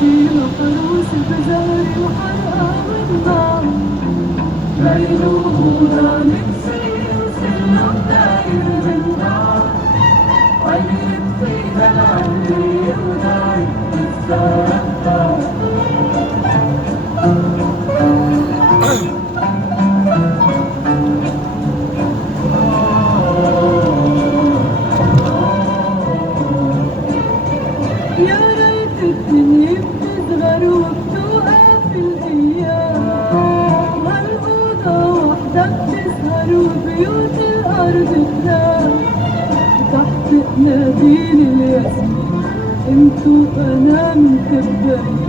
بيتي محروس بزهري وحرقة والنار. ليلوها نفسي وسلم داير بالنار، عيني فيها العلي ونايم بالسهرة. يا ريت الدنيا بتصغر وبتوقف الأيام، هالأوضة وحدة بتسهر وبيوت الأرض تنام. تحت قناديل الياسمين انتو أنا مكبرين،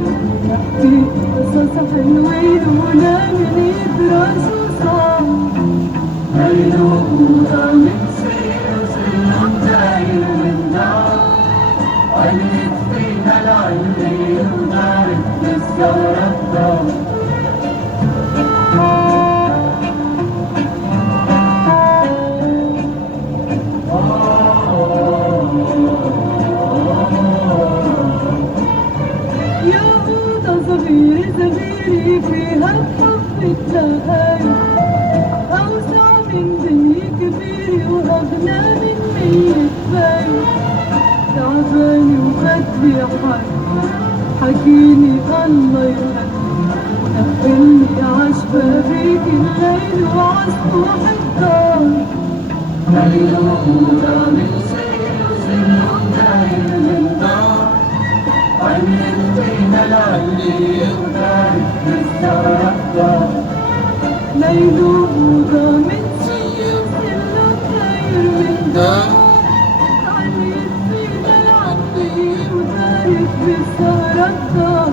نحكي قصص حلوين ونعمل يدرس وصعب. هالأوضة نكسر وسلم داير من نار، عليت فينا العلي ونارد للثورة الضوء. يا أوضة صغيرة صغيرة فيها الحب التهايم، أوسع من دنيا كبيرة وأغنى من 100 بايم. تعباني وخدي حالي حكيني الله يخليك، ونقلني عشبة بيك الليل وعصفوح الدار. ليلوها من سير وسلم داير من نار، عيني فينا العلي ودارك للثورة الدار. ليلوها من سير وسلم داير من نار، ودارك بالسهرة الدار.